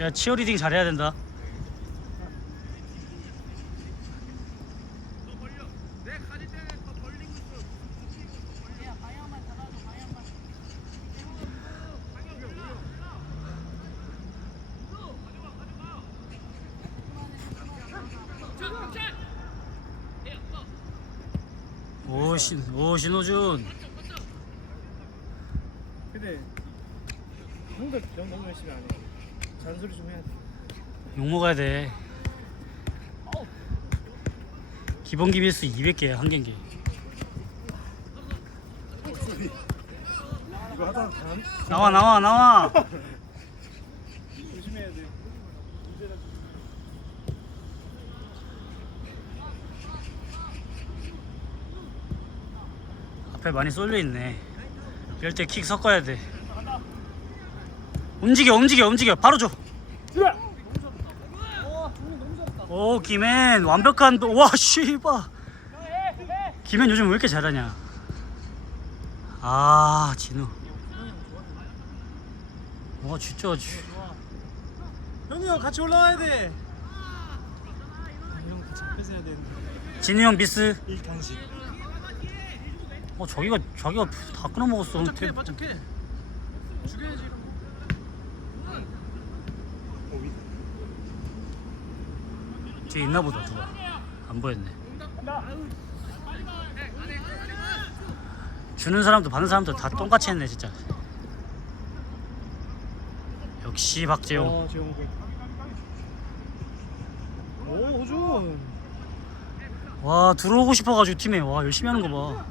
야 치어리딩 잘해야 된다. 오 신 오 신호준 근데 영 너무 열심히 안 해. 잔소리 좀 해야 돼. 욕 먹어야 돼. 기본 기비수 200개야 한 경기. 이거 하다가 간 나와 나와 나와. 조심해야 돼. 앞에 많이 쏠려 있네. 이럴 때 킥 섞어야 돼. 움직여 움직여 움직여 바로 줘. 오 김엔 완벽한 와 씨바. 김엔 요즘 왜 이렇게 잘하냐? 아 진우. 와 진짜 지- 형이 형 같이 올라와야 돼. 형 같이 뺏어야 되는데. 진우 형 미스. 일간식. 어 자기가 자기가 다 끊어 먹었어. 바짝해 바짝해. 죽여야지 이런 거. 오 위. 뒤에 있나 보다 누가. 안 보였네. 주는 사람도 받는 사람도 다 똑같이 했네 진짜. 역시 박재용. 어 지금 오 호준. 와 들어오고 싶어가지고 팀에 와 열심히 하는 거 봐.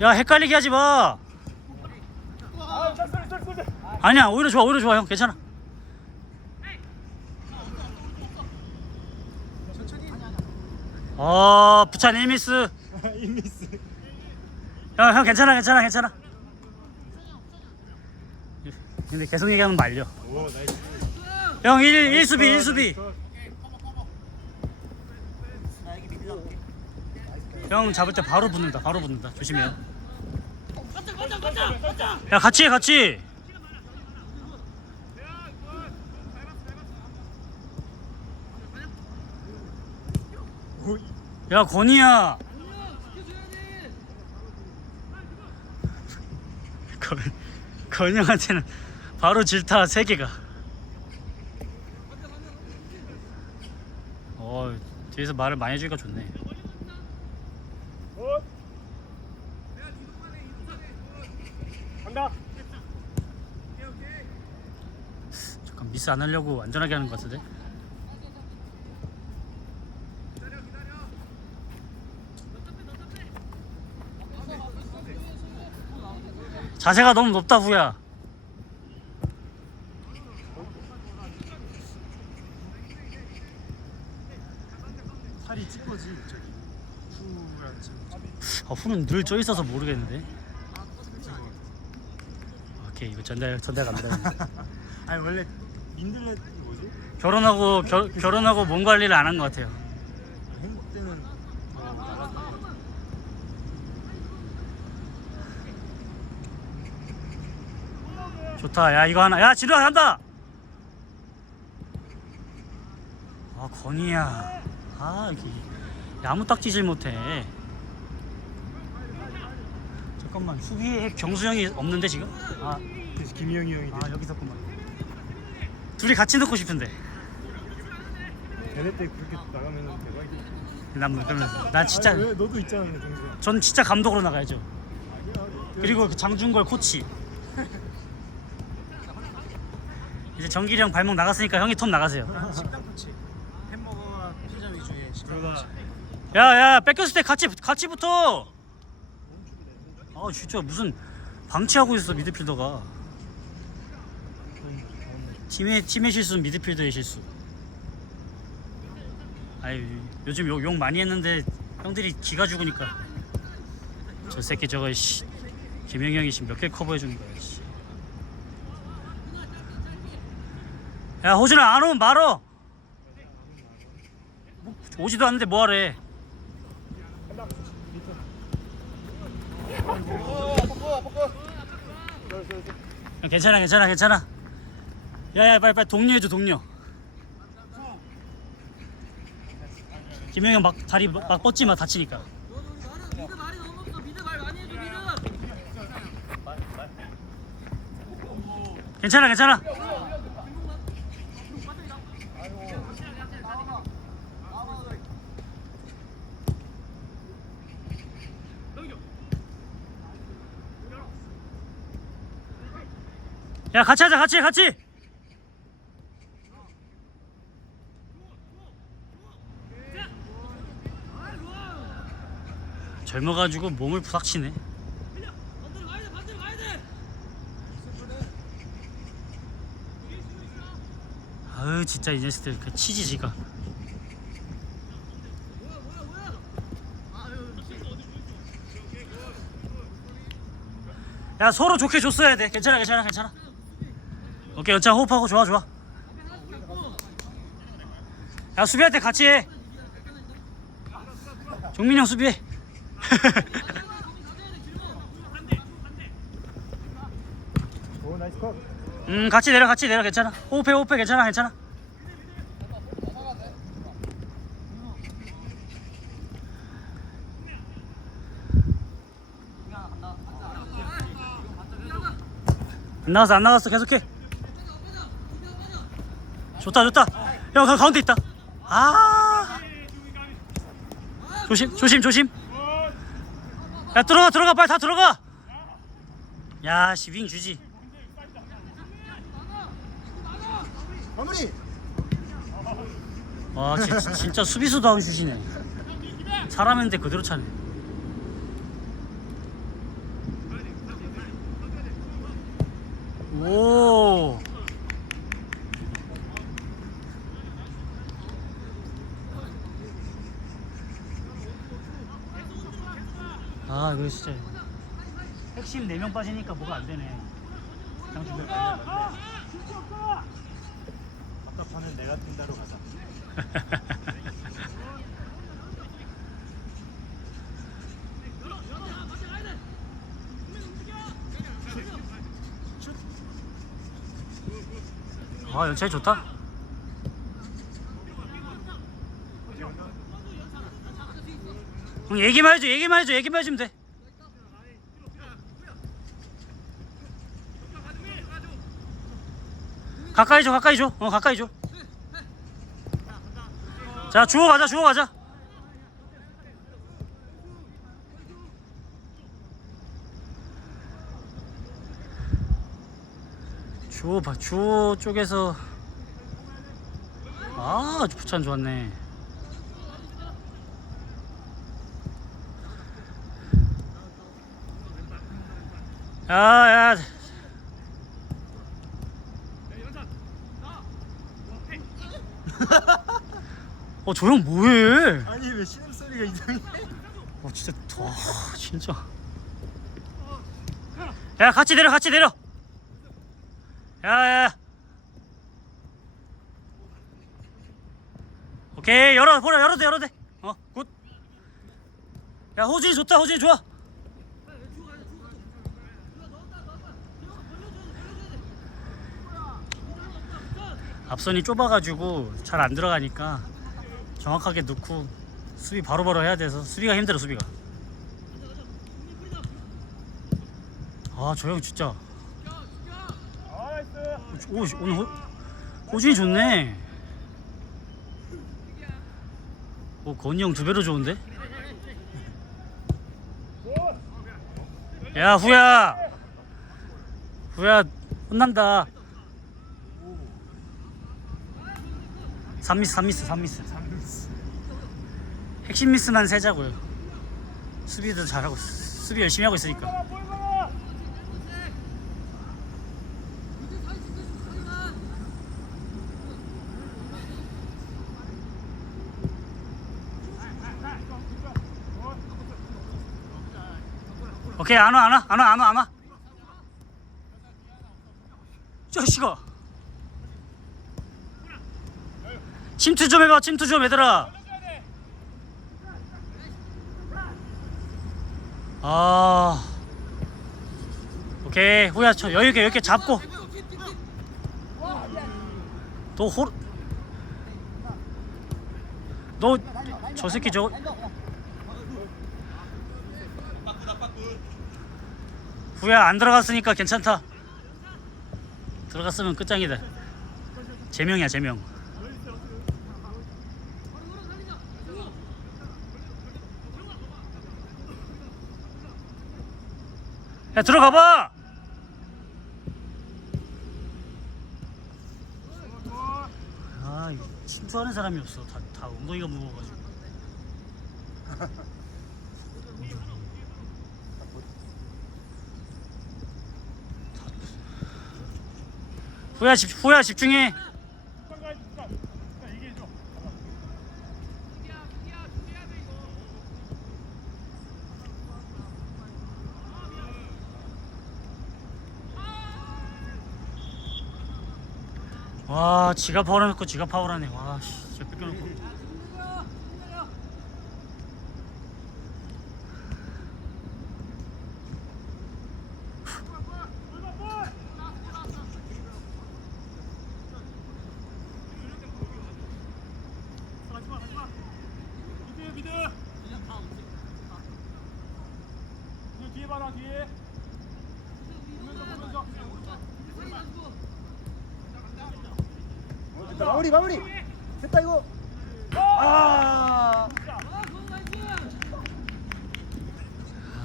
야 헷갈리게 하지 마. 아니야 오히려 좋아 오히려 좋아 형 괜찮아. 어 부찬 1미스. 인미스. 형, 형 괜찮아 괜찮아 괜찮아. 근데 계속 얘기하면 말려. 오. 형 1, 1수비 1수비. 형 잡을 때 바로 붙는다 바로 붙는다 조심해요 야 같이 해 같이 오, 야 건이야. 건, 건 형한테는 바로 질타 3개가. 어 뒤에서 말을 많이 해주니까 좋네. 간다. 잠깐 미스 안 하려고 안전하게 하는 것 같은데 자세가 너무 높다 후야 살이 찌꺼지 저기. 후랑 지금. 아, 후는 늘 쪄 있어서 모르겠는데 오케이 이거 전달 전달 갑니다 아니 원래 민들레 뭐지? 결혼하고 결, 결혼하고 몸 관리를 안 한 것 같아요 행복 때는 좋다. 야 이거 하나. 야 진우야 간다! 아 건이야. 아 이게 야무딱지질 못해. 잠깐만 수비에 경수형이 없는데 지금? 아, 그래서 김희영이 형이 아 여기 있었구만 둘이 같이 넣고 싶은데. 걔네 때 그렇게 나가면은 대박이지. 난뭐 그러면 난 진짜 아니, 왜 너도 있잖아 동생. 전 진짜 감독으로 나가야죠. 그리고 그 장준걸 코치 이제 정길이 형 발목 나갔으니까 형이 톱 나가세요 식당 코치. 햄버거와 피자 위주의 식당 코치. 야야 뺏겼을 때 같이 같이 붙어 아 진짜 무슨 방치하고 있어 미드필더가 팀의 팀의 실수는 미드필더의 실수 아이 요즘 욕, 욕 많이 했는데 형들이 기가 죽으니까 저 새끼 저거 씨 김영희 형이 지금 몇 개 커버해 주는 거야 씨. 야 호준아 안 오면 말어. 오지도 않는데 뭐하래? 형, 괜찮아 괜찮아 괜찮아. 야야 빨리 빨리 동료해줘 동료 김영현 막 다리 막, 막 뻗지 마 다치니까. 괜찮아 괜찮아 야 같이 하자 같이 같이. 젊어가지고 몸을 부닥치네. 아유 진짜 이 녀석들 그 치지지가. 야 서로 좋게 줬어야 돼. 괜찮아 괜찮아 괜찮아 오케이 연차 호흡하고 좋아 좋아. 야 수비할 때 같이 해. 종민이 형 수비해. 오 나이스 컷. 음 같이 내려 같이 내려 괜찮아. 호흡해 호흡해 괜찮아 괜찮아. 안 나갔어 안 나갔어 계속해 좋다 좋다. 형 가- 가운데 있다. 아. 조심 조심 조심. 야 들어가 들어가. 빨리 다 들어가. 야씨 윙 주지. 마무리. 와 지, 지- 진짜 수비수 다운 슛이네. 사람인데 그대로 차네. 오 아, 이거 진짜 핵심 4명 빠지니까 뭐가 안 되네. 장준들 답답하면 내가 뛴다로 가자. 아, 연차이 좋다. 형 얘기만 해줘, 얘기만 해줘, 얘기만 해주면 돼. 가까이 줘, 가까이 줘. 어, 가까이 줘. 자, 주워 가자, 주워 가자. 주호 봐 주호 쪽에서 아 부찬 좋았네 야 야 어 저 형 뭐해? 아니 왜 신음 소리가 이상해? 어 진짜 와 진짜. 야 같이 내려 같이 내려. 야 야. 오케이 열어 보라 열어도 열어도 돼 어 굿 야 호진이 좋다 호진이 좋아 앞선이 좁아가지고 잘 안 들어가니까 정확하게 넣고 수비 바로바로 해야 돼서 수비가 힘들어 수비가. 아 저 형 진짜. 오 씨, 오늘 호, 호진이 좋네. 오 건이 형 두 배로 좋은데? 야 후야! 후야 혼난다 3미스 3미스 3미스. 핵심 미스만 세자고요. 수비도 잘하고 있- 수비 열심히 하고 있으니까. 오케이 안 와 안 와 안 와 안 와 안와 자식아 침투 좀 해봐 침투 좀 얘들아. 아. 오케이 후야 저 여유 있게 여유 있게 잡고. 너 호 너저 새끼 저거 후야 안 들어갔으니까 괜찮다. 들어갔으면 끝장이다. 제명이야 제명 야 들어가봐! 아 침투하는 사람이 없어. 다, 다 엉덩이가 무거워가지고. 후야 집 후야 집중해 와 지가 파울해놓고 지가 파울하네. 와씨 진짜 뺏겨놓고 미드 미드 이제 뒤에 봐라 뒤에 보면서 보면서 마무리 마무리. 됐다 이거. 아.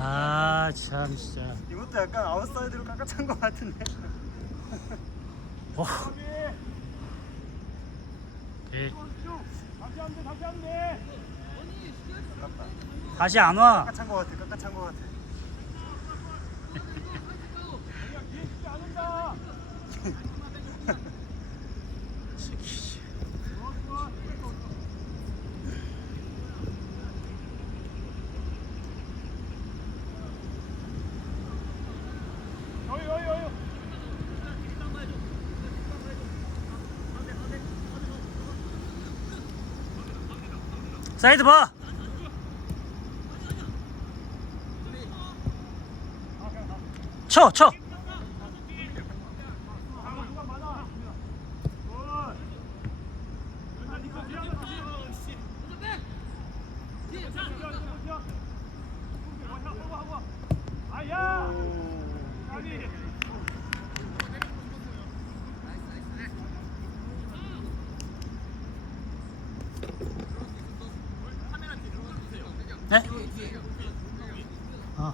아 참 진짜. 이것도 약간 아웃사이드로 깎아찬 것 같은데. 와 여기 오케이. 다시 하면 돼 다시 하면 돼 다시 안 와. 깎아찬 것 같아 깎아찬 것 같아 우리가 뒤에 쉽지 않는다 여기 여기 여기 사이드 봐 쳐, 쳐. 아야 아니 네? 아.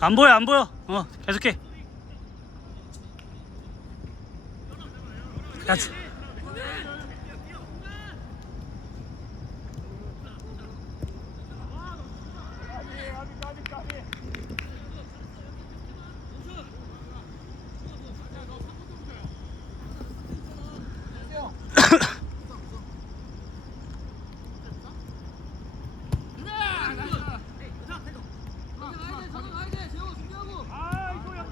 안 보여, 안 보여. 어, 계속해. 야,비 까비 까비 아 이거 야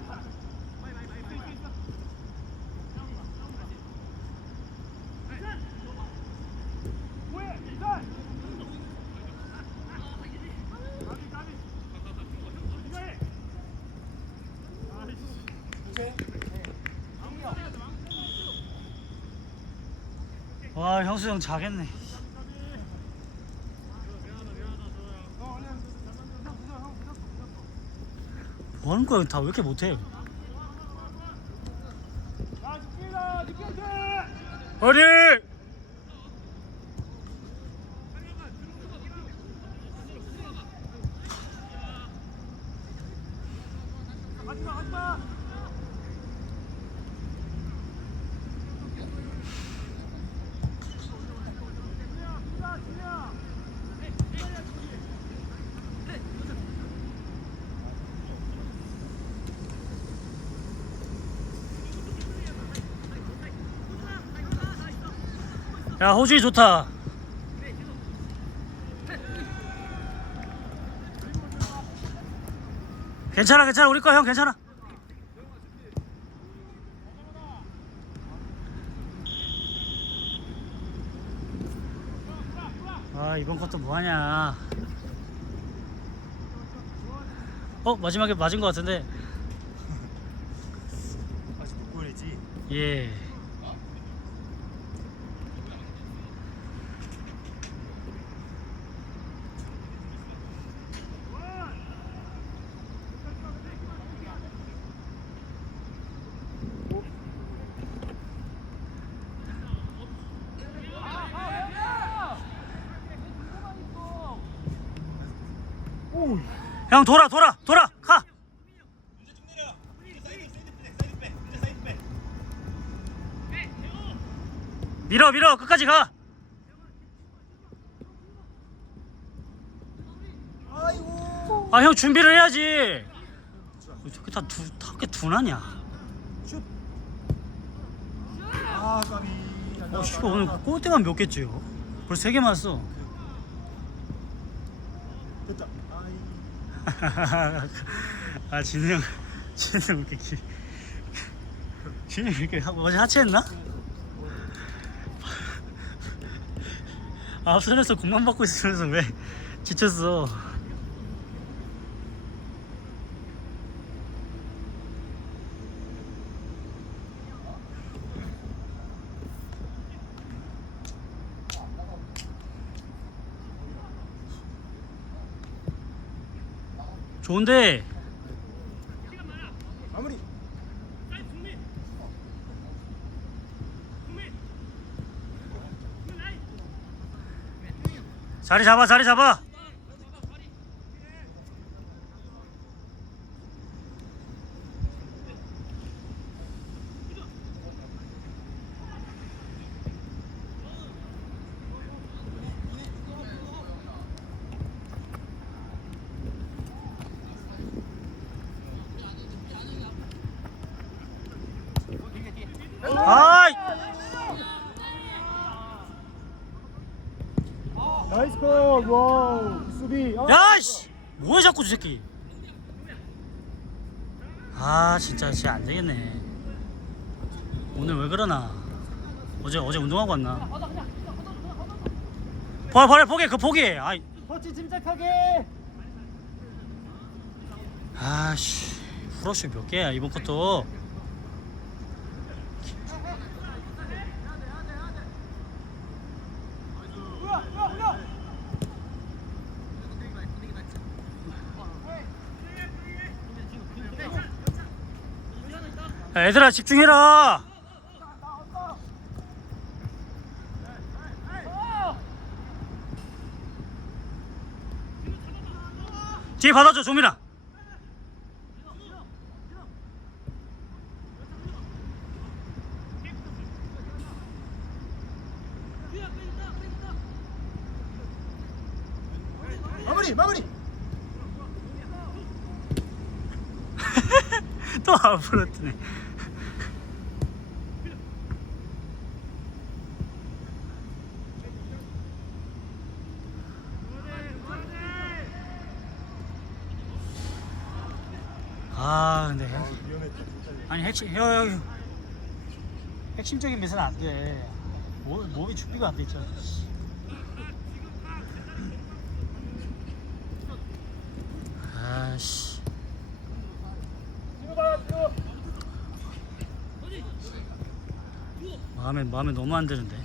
뭐해 이산 까비 까비 이거 해 와, 형수 형 자겠네. 뭐 하는 거야? 다 왜 이렇게 못해? 어디? 하지마 하지마 야 호준이 좋다. 괜찮아 괜찮아. 우리 거야 형 괜찮아. 아 이번 것도 뭐하냐. 어 마지막에 맞은 것 같은데. 아직 못 보내지. 예 형 돌아 돌아 돌아 가 밀어 밀어 끝까지 가. 아 형 준비를 해야지 저게 다두 다게 둔하냐 슛. 아 까비. 어 씨발 오늘 골대만 몇 개째요 벌써 세개 맞았어 됐다. 아 진우 형 진우 형 이렇게 기 진우 형 이렇게 하고 어제 하체했나? 앞선에서 공만 받고 있으면서 왜 지쳤어 좋은데 마무리. 자리 잡아 자리 잡아 아이 나이스 컷. 와우. 수비. 아. 야이씨 뭐야 자꾸 저 새끼? 아 진짜 쟤 안되겠네. 오늘 왜 그러나? 어제 어제 운동하고 왔나? 버려 버려 포기 그 포기! 아이. 터치 침착하게. 아씨. 후러쉬 몇 개야 이번 것도 야, 얘들아 집중해라. 뒤에 받아줘 조민아. 마무리 마무리. 또 앞으로 뜨네 아 근데 아 위험했다 진짜. 아니 핵심 여, 여기 핵심적인 매선 안돼. 몸이 준비가 안 돼 있잖아 아씨. 마음에 마음에 너무 안 드는데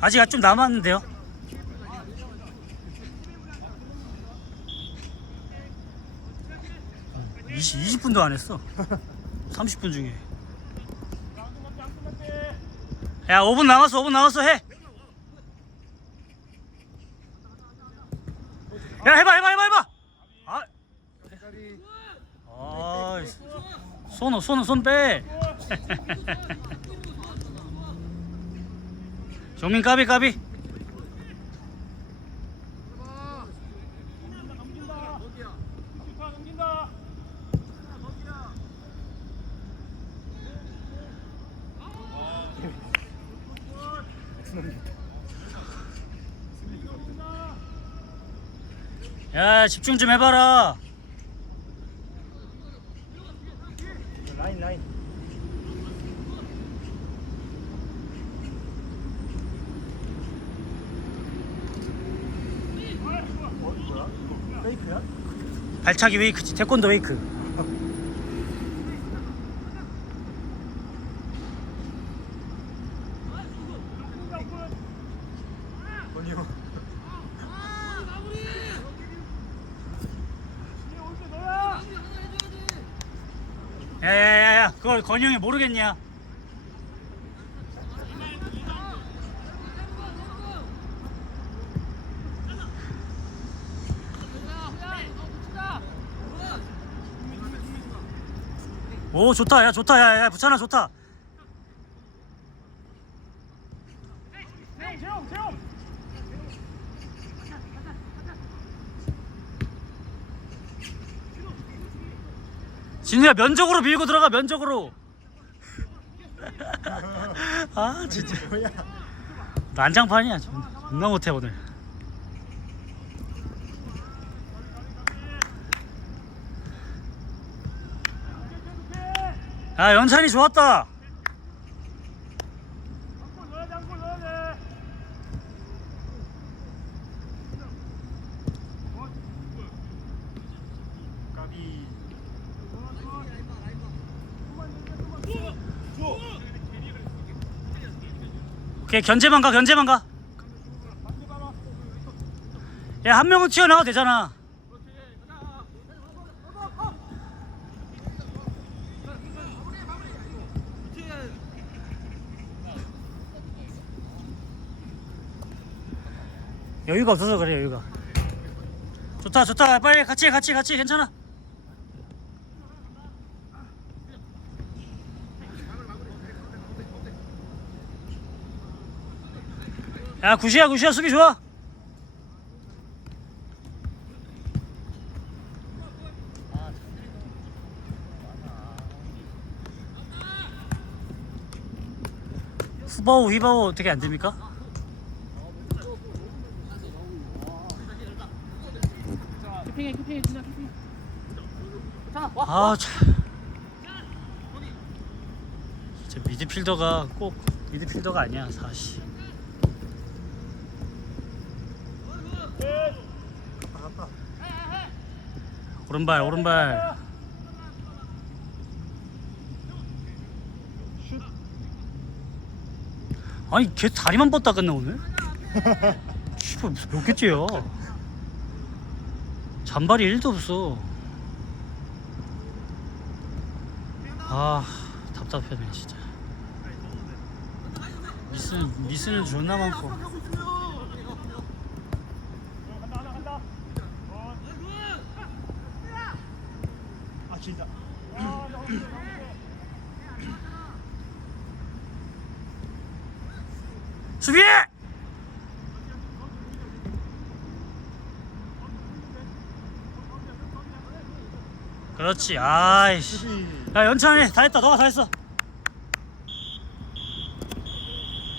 안 아직 좀 남았는데요? 20, 20분도 안 했어. 30분 중에. 야 5분 남았어 5분 남았어 해! 야 해봐 해봐 해봐 해봐! 아. 아 손은 손은 손빼 정민 까비 까비. 야 집중 좀 해봐라. 발차기 웨이크지 태권도 웨이크. 야야야야 그걸 건이 형이 모르겠냐 오 좋다. 야 좋다. 야야 부찬아 좋다. 진우야 면적으로 밀고 들어가 면적으로. 아 진짜. 뭐야? 난장판이야. 존- 존나 못해 오늘 아 연찬이 좋았다. 오케이 견제만 가 견제만 가야 한 명은 튀어나와도 되잖아 여유가 없어서 그래 여유가. 좋다 좋다. 빨리 같이 해, 같이 같이. 괜찮아. 야 굿이야 굿이야. 수비 좋아. 후바오 휘바오 어떻게 안 됩니까? 키핑해 키핑해 진짜 키핑 아 참. 진짜 미드필더가 꼭 미드필더가 아니야 사실. 오른발 오른발. 아니 걔 다리만 뻗다 끝나 오늘? 씨발 무슨 몇 개째야? 잔발이 1도 없어. 아 답답하네 진짜. 미스는 미스는 존나 많고. 아 진짜. 수비! 그렇지 아이씨. 야 연찬이 다 했다. 너가 다 했어